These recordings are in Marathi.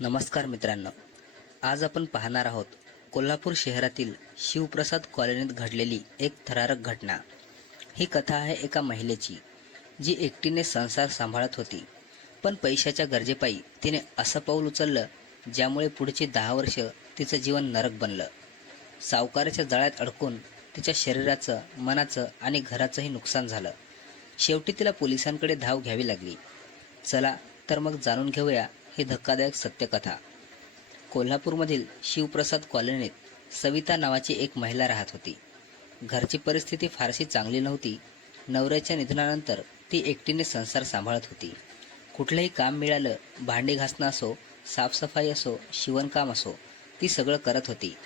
नमस्कार मित्रांनो. आज आपण पाहणार आहोत कोल्हापूर शहरातील शिवप्रसाद कॉलनीत घडलेली एक थरारक घटना. ही कथा आहे एका महिलेची जी एकटीने संसार सांभाळत होती पण पैशाच्या गरजेपायी तिने असं पाऊल उचललं ज्यामुळे पुढची दहा वर्ष तिचं जीवन नरक बनलं. सावकाराच्या जाळ्यात अडकून तिच्या शरीराचं मनाचं आणि घराचंही नुकसान झालं. शेवटी तिला पोलिसांकडे धाव घ्यावी लागली. चला तर मग जाणून घेऊया ही धक्कादायक सत्यकथा. कोल्हापूरमधील शिवप्रसाद कॉलनीत सविता नावाची एक महिला राहत होती. घरची परिस्थिती फारशी चांगली नव्हती. नवऱ्याच्या निधनानंतर ती एकटीने संसार सांभाळत होती. कुठलंही काम मिळालं भांडी घासणं असो साफसफाई असो शिवणकाम असो ती सगळं करत होती.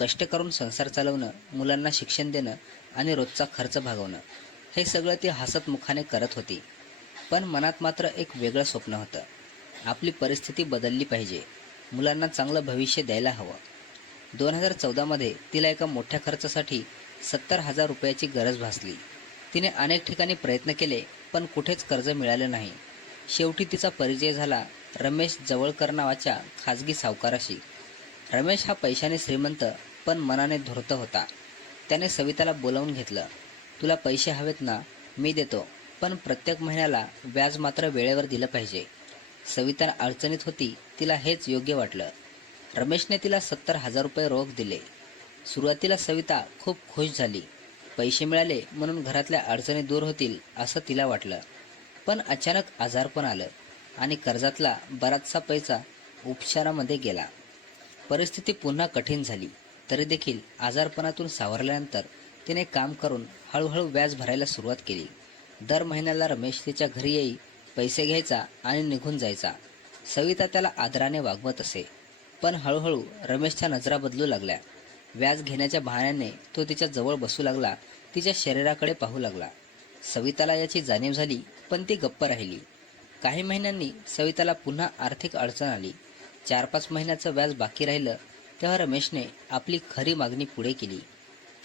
कष्ट करून संसार चालवणं मुलांना शिक्षण देणं आणि रोजचा खर्च भागवणं हे सगळं ती हसत मुखाने करत होती. पण मनात मात्र एक वेगळं स्वप्न होतं. आपली परिस्थिती बदलली पाहिजे. मुलांना चांगलं भविष्य द्यायला हवं. दोन हजार चौदामध्ये तिला एका मोठ्या खर्चासाठी सत्तर हजार रुपयाची गरज भासली. तिने अनेक ठिकाणी प्रयत्न केले पण कुठेच कर्ज मिळालं नाही. शेवटी तिचा परिचय झाला रमेश जवळकर नावाच्या खाजगी सावकाराशी. रमेश हा पैशाने श्रीमंत पण मनाने धूर्त होता. त्याने सविताला बोलावून घेतलं तुला पैसे हवेत ना मी देतो पण प्रत्येक महिन्याला व्याज मात्र वेळेवर दिलं पाहिजे. सविता अडचणीत होती तिला हेच योग्य वाटलं. रमेशने तिला सत्तर हजार रुपये रोख दिले. सुरुवातीला सविता खूप खुश झाली. पैसे मिळाले म्हणून घरातल्या अडचणी दूर होतील असं तिला वाटलं. पण अचानक आजारपण आलं आणि कर्जातला बराचसा पैसा उपचारामध्ये गेला. परिस्थिती पुन्हा कठीण झाली. तरी देखील आजारपणातून सावरल्यानंतर तिने काम करून हळूहळू व्याज भरायला सुरुवात केली. दर महिन्याला रमेश तिच्या घरी येई पैसे घ्यायचा आणि निघून जायचा. सविता त्याला आदराने वागवत असे. पण हळूहळू रमेशच्या नजरा बदलू लागल्या. व्याज घेण्याच्या बहाण्याने तो तिच्या जवळ बसू लागला तिच्या शरीराकडे पाहू लागला. सविताला याची जाणीव झाली पण ती गप्प राहिली. काही महिन्यांनी सविताला पुन्हा आर्थिक अडचण आली. चार पाच महिन्याचं व्याज बाकी राहिलं तेव्हा रमेशने आपली खरी मागणी पुढे केली.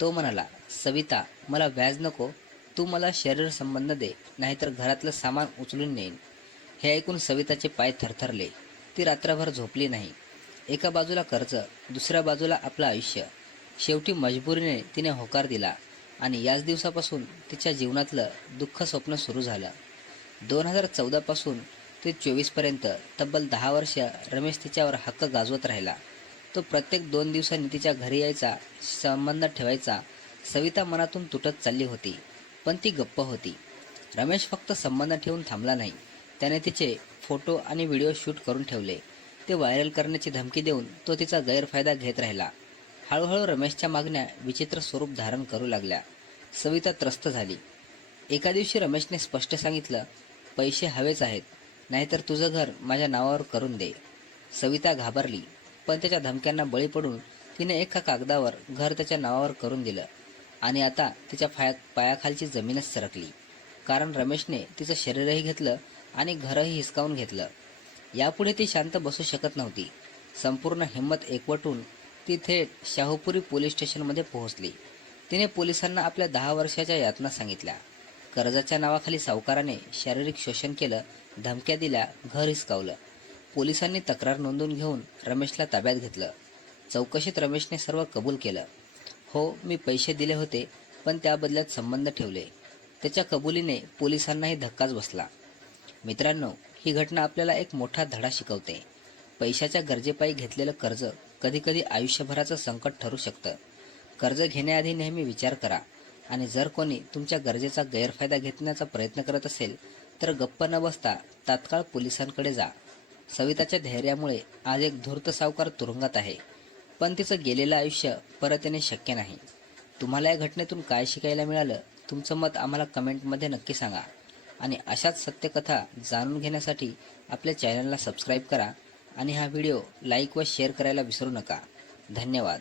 तो म्हणाला सविता मला व्याज नको तू मला शरीर संबंध दे नाहीतर घरातलं सामान उचलून नेईन. हे ऐकून सविताचे पाय थरथरले. ती रात्रभर झोपली नाही. एका बाजूला कर्ज दुसऱ्या बाजूला आपलं आयुष्य. शेवटी मजबुरीने तिने होकार दिला आणि याच दिवसापासून तिच्या जीवनातलं दुःख स्वप्न सुरू झालं. दोन हजार चौदापासून ते चोवीसपर्यंत तब्बल दहा वर्ष रमेश तिच्यावर हक्क गाजवत राहिला. तो प्रत्येक दोन दिवसांनी तिच्या घरी यायचा संबंध ठेवायचा सविता मनातून तुटत चालली होती. पण ती गप्प होती. रमेश फक्त संबंध ठेवून थांबला नाही. त्याने तिचे फोटो आणि व्हिडिओ शूट करून ठेवले. ते व्हायरल करण्याची धमकी देऊन तो तिचा गैरफायदा घेत राहिला. हळूहळू रमेशच्या मागण्या विचित्र स्वरूप धारण करू लागल्या. सविता त्रस्त झाली. एका दिवशी रमेशने स्पष्ट सांगितलं पैसे हवेच आहेत. नाहीतर तुझं घर माझ्या नावावर करून दे. सविता घाबरली पण त्याच्या धमक्यांना बळी पडून तिने एका कागदावर घर त्याच्या नावावर करून दिलं. आणि आता तिच्या पाया पायाखालची जमीनच सरकली. कारण रमेशने तिचं शरीरही घेतलं आणि घरही हिसकावून घेतलं. यापुढे ती शांत बसू शकत नव्हती. संपूर्ण हिंमत एकवटून ती थेट शाहूपुरी पोलीस स्टेशनमध्ये पोहोचली. तिने पोलिसांना आपल्या दहा वर्षाच्या यातना सांगितल्या. कर्जाच्या नावाखाली सावकाराने शारीरिक शोषण केलं धमक्या दिल्या घर हिसकावलं. पोलिसांनी तक्रार नोंदवून घेऊन रमेशला ताब्यात घेतलं. चौकशीत रमेशने सर्व कबूल केलं. हो मी पैसे दिले होते पण त्या बदल्यात संबंध ठेवले. त्याच्या कबुलीने पोलिसांनाही धक्काच बसला. मित्रांनो ही घटना आपल्याला एक मोठा धडा शिकवते. पैशाच्या गरजेपायी घेतलेलं कर्ज कधीकधी आयुष्यभराचं संकट ठरू शकतं. कर्ज घेण्याआधी नेहमी विचार करा. आणि जर कोणी तुमच्या गरजेचा गैरफायदा घेण्याचा प्रयत्न करत असेल तर गप्प न बसता तात्काळ पोलिसांकडे जा. सविताच्या धैर्यामुळे आज एक धूर्त सावकार तुरुंगात आहे. पण तिचं गेलेलं आयुष्य परत येणे शक्य नाही. तुम्हाला या घटनेतून काय शिकायला मिळालं तुमचं मत आम्हाला कमेंटमध्ये नक्की सांगा. आणि अशाच सत्यकथा जाणून घेण्यासाठी आपल्या चॅनलला सबस्क्राईब करा आणि हा व्हिडिओ लाईक व शेअर करायला विसरू नका. धन्यवाद.